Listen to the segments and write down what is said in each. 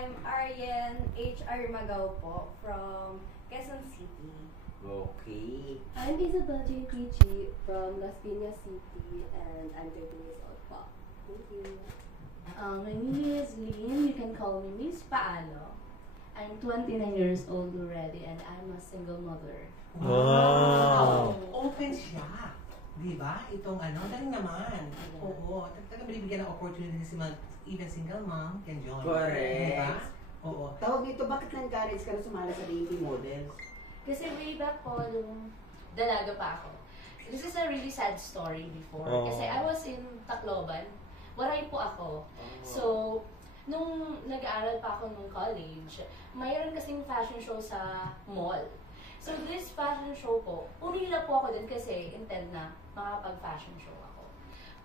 I'm Arian H.R. Magaw po from Quezon City. Okay. I'm Isabel J. Pichi from Las Piñas City and I'm 13 years old po. Thank you. My name is Lynn. You can call me Miss Paalo. I'm 29 years old already and I'm a single mother. Wow! Open siya. Di ba? Itong dali naman. Oo. Talagang binibigyan ng opportunity si even single mom can join. Correct. Di ba? Oo. Tawag dito, bakit na-encourage ka na sumali sa DP Models? Kasi way back po, nung dalaga pa ako. This is a really sad story before. Oh. Kasi I was in Tacloban. Waray po ako. So, nung nag-aaral pa ako nung college, mayroon kasing fashion show sa mall. So, this fashion show po, umila po ako din kasi intend na makapag-fashion show ako.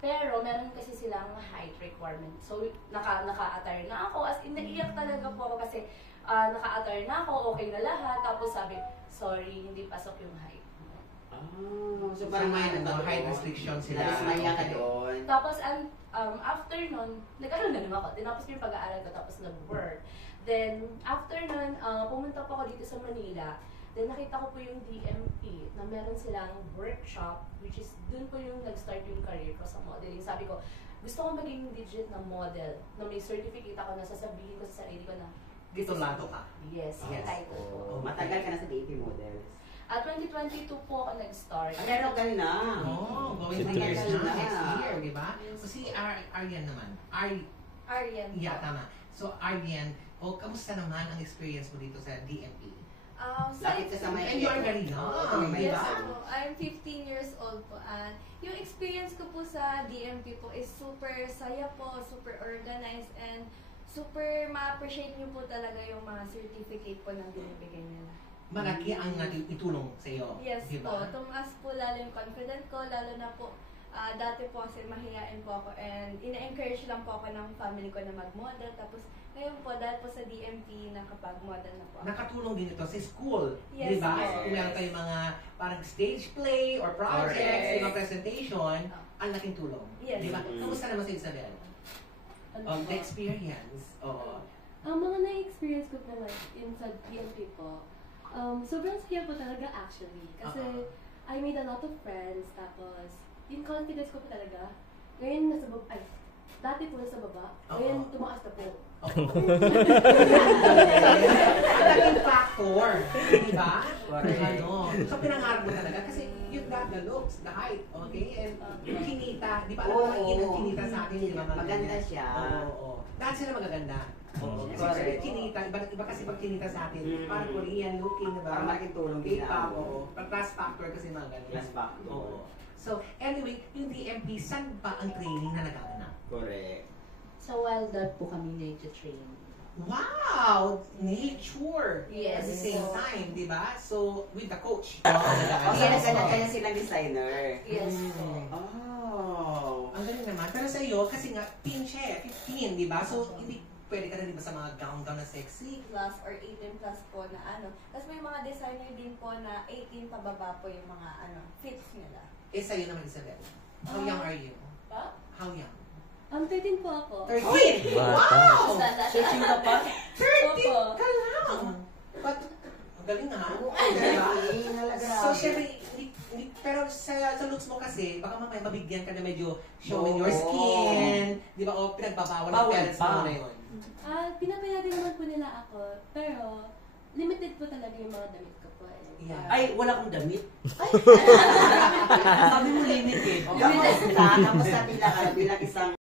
Pero, meron kasi silang height requirement. So, naka-attire na ako. As in, naiyak talaga po ako kasi naka-attire na ako, okay na lahat. Tapos sabi, sorry, hindi pasok yung height. So parang may height restriction sila. Nasaya ka doon. Tapos, after nun, nag-aaral na naman ako. Tinapos ko yung pag-aaral ko, tapos nag-work. Then, after nun, pumunta po ako dito sa Manila. Then, nakita ko po yung DMP na meron silang workshop, which is, dun po yung nag-start yung career ko sa modeling. Sabi ko, gusto ko maging legit na model, na may certificate ako na sasabihin ko sa sarili ko na, Dito lato ka. yes, Yes. title po. Matagal ka na sa DP Models. At 2022 po ako nag-start. Meron ka na. Going 3 years na next year, di ba? So si Arian naman. Arian po. Yeah, tama. So Arian, kamusta naman ang experience mo dito sa DMP? Lapit ka sa may... And you are very young, di Yes ba? po. I'm 15 years old po. And yung experience ko po sa DMP po is super saya po, super organized, and super ma-appreciate niyo po talaga yung mga certificate po na binibigay nila. Malaki ang itulong sa iyo, Yes di po. ba? Tumaas po lalo yung confident ko, lalo na po dati po kasi mahihain po ako and ina-encourage lang po ako ng family ko na mag-model. Tapos ngayon po, dahil po sa DMP, nakapag-model na po ako. Nakatulong din ito sa school, Yes, di ba? yes. Kung meron tayong mga parang stage play or projects, Correct. mga presentation, ang laking tulong. Yes. Di ba? Kamusta naman sa Isabel? The experience. Oo. Ang mga na-experience ko naman sa DMP po, sobrang saya po talaga actually. Kasi I made a lot of friends, tapos yung confidence ko po talaga, ngayon nasa baba, dati po nasa baba, ngayon tumaas na po. Ang laking factor, di ba? Correct. So pinangarap mo talaga kasi you've got the looks, the height, okay? And kinita, di ba? Alam mo Oo. yun ang kinita sa atin, di ba? Maganda siya. Oo. Dahil sila magaganda. Oo. Kasi Correct. sila kinita, iba kasi pag kinita sa atin, parang Korean looking, di ba? Parang malaking tulong din K-pop, na. oo. Class factor kasi mga ganun. Class factor. Oo. So, anyway, yung DMP, saan ba ang training na nagaganap? Correct. Sa Wild Dog po kami na-train. Wow! Nature! Yes. At the same time, di ba? So, with the coach. Yes, kaya silang designer. Yes po. Oh. Ang galing naman. Pero sa iyo, kasi nga, teen siya, 15, di ba? So, hindi pwede ka na rin ba sa mga gown-gown na sexy? Plus or 18 plus po na Tapos may mga designer din po na 18 pababa po yung mga fits nila. Eh, sa'yo naman, Isabel. How young are you? Pa? How young? 13 po ako. 13! Bata. Wow! Searching ka pa? 13 Opo. ka lang! But, ang galing ha? Grabe. So, syempre, pero sa looks mo kasi, baka mamaya mabigyan ka na medyo showing your skin, di ba? O pinagbabawal ng Bawal parents pa. mo na yun. Pinapayagan naman po nila ako, pero limited po talaga yung mga damit ko po. Yeah. Ay, wala akong damit. Sabi mo limit eh. Kamusta? Kamusta bilang isang